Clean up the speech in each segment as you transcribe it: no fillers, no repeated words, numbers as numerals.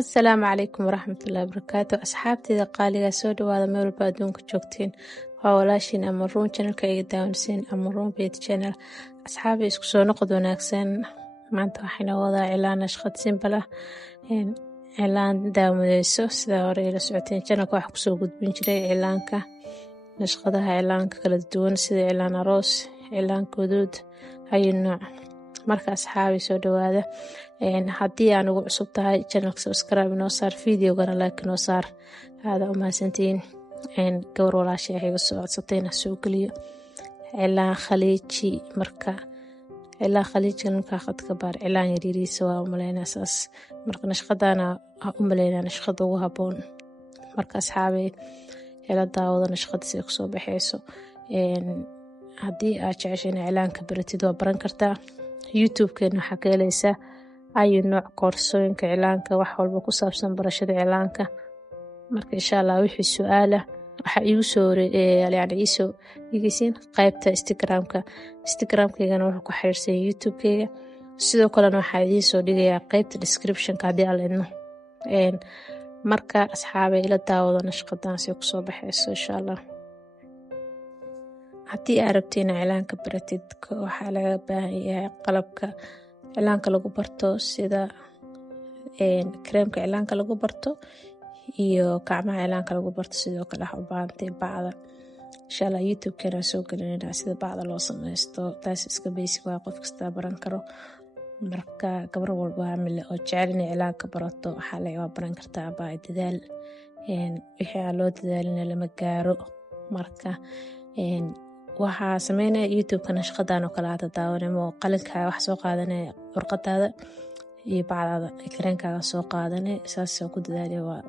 Asalaamu calaykum waraxmatullaahi wabarakaatu. Asxaabtayda qaaliga soo dhawaada meel walba adduunka joogtiin. Waa walaashiin Amaruun channelka iga daawansiin Amaruun Beauty Channel. Asxaabi isku soo noqod wanaagsan. Maanta waxayna wadaa cilaan nashqad simple ah. Cilaan daawadeyso sida hore ila socoteen channelka wax kusoo gudbin jiray cilaanka nashqadaha cilaanka kala duwan sida cilaan aroos, cilaan guduud, ayu nooc. Marka asxaabi soo dhawaada haddii aan ugu cusub tahay channelka subscribe inoo saar videogana like inoo saar aada u mahadsantiin gawar walaashay iga soo codsatayna soo geliyo cilaan khaliiji marka cilaan khaliiji marka khadka baar cilaan yariiriisa waa u maleynaa saas marka nashqadana u maleynaa nashqada ugu haboon marka asxaabi ila daawada nashqada si ku soo baxayso haddii aad jeceshahay cilaanka baratid waa baran kartaa YouTube-keena waxaa ka helaysaa ayu nooc koorsooyinka cilaanka wax walba ku saabsan barashada cilaanka marka insha Allah wixii su'aala waxa igu soo iisoo dhigeysiin qaybta Instagram-keygana wuxuu ku xiriirsan YouTube-keyga sidoo kalena waxaa idiin dhigayaa qaybta description-ka haddii aad leedno marka asxaabay ila daawada nashqadan si ku soo baxayso insha Allah haddii aad rabtiin cilaanka baratid waxaa laga baahan yahay qalabka cilaanka lagu barto sida kareemka cilaanka lagu barto iyo gacmaha cilaanka lagu barto sidoo kale waxa u baahantay bacda insha Allah YouTube-keena soo gelinayna sida bacda loo sameysto taas iska basic waa qof kasta baran karo marka gabar walba hamil oo jecel inay cilaanka barato waxaa laga baran kartaa baa dadaal wixii loo dadaalina lama gaaro marka waxaa sameynaya YouTube-ka nashqadan oo kale aad daawanimo qalinka wax soo qaadanay warqadaada iyo bacdaada kareenkaaga soo qaadanay saas ku dadaalay waa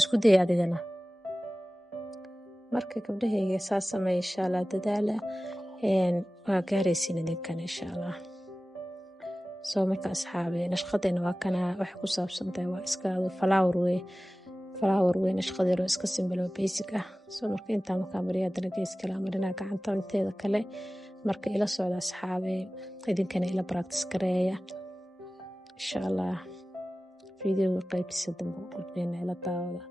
isku day adigana marka gabdhahayga saas sameey insha Allah dadaala waa gaaraysiin idinkan insha Allah soo marka asxaabi nashqadana waa kana wax ku saabsan tahay waa iska flower way nashqadeero iska simple oo basic ah soo marka inta marka mariyada gees kala marina gacanta inteeda kale marka ila socda asxaabi idinkana ila practice gareeya insha Allah video qaybtiisa dambe u gudbina ila daawada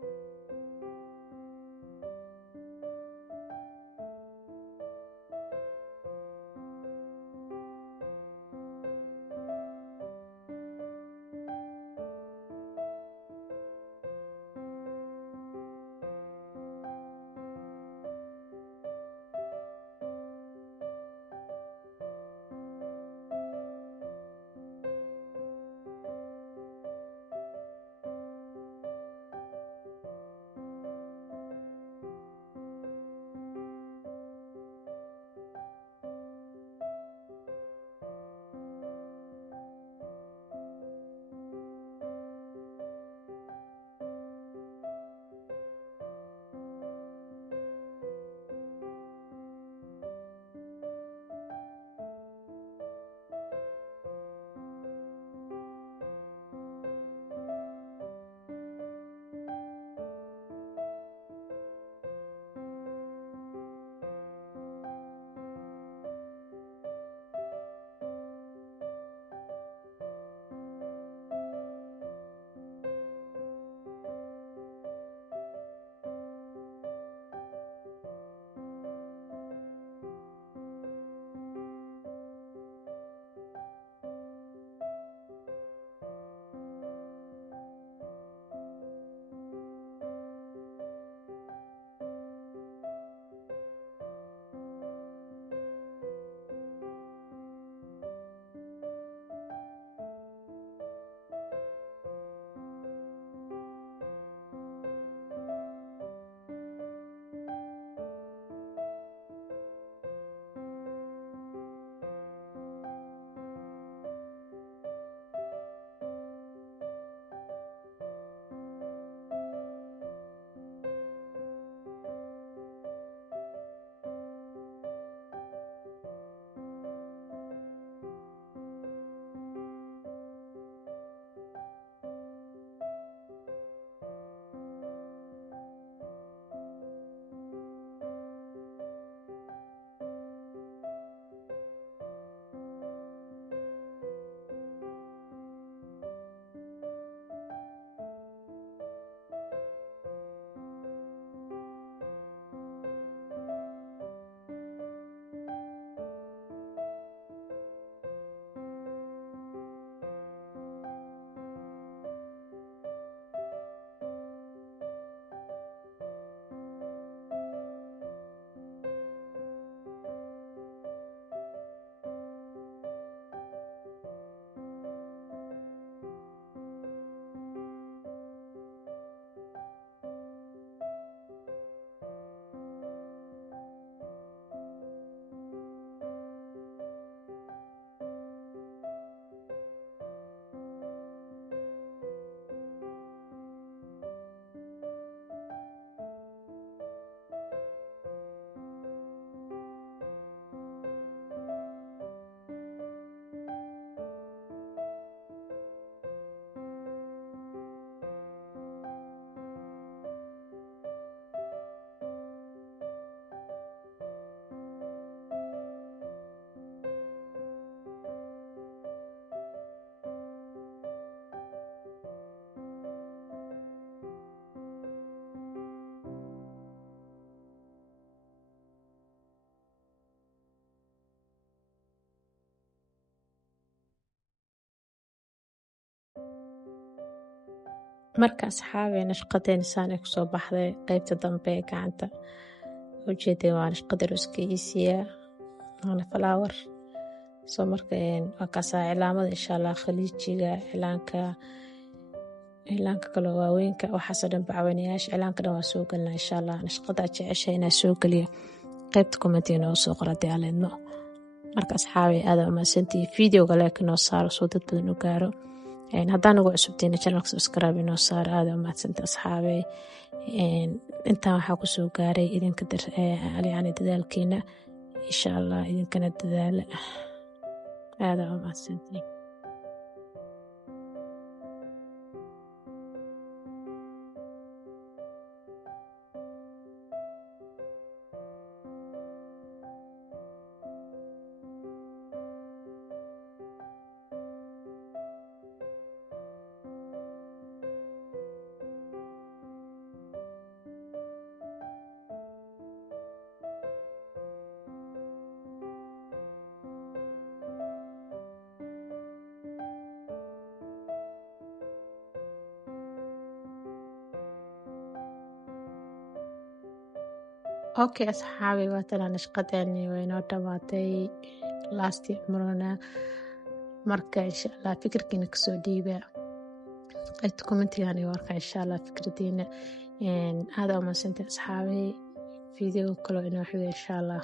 marka asxaabe nashqadeena saan ay kusoo baxday qaybta dambe ee gacanta ujeedeen waa nashqada ruskiisiya waana flower soo marka waa kaasaa cilaamada insha allah khaliijiga cilaanka kale waaweynka waxaasoo dhan bacweynayaasha cilaanka dhan waa soo gelina insha allah nashqada jecesha inaa soo geliyo qaybta commentiga noogu soo qora dee aleedno marka asxaabe aada umahadsantihi videoga like noo saaro soo dad badan u gaaro haddaan ugu cusubtiina channelka subscribe inoo saaro aada umahadsanti asxaabe intaan waxaa kusoo gaaray idinka yani dadaalkiina insha allah idinkana dadaala aada umahadsanti okay asxaabi waatana nashqadeeni waynoo dhamaatay lasti marona marka insha allah fikirkiina kasoo dhiiba qaybta commentigan warka insha allah fikradiina aada umahadsanti asxaabi video kaloo inoo xiga insha allah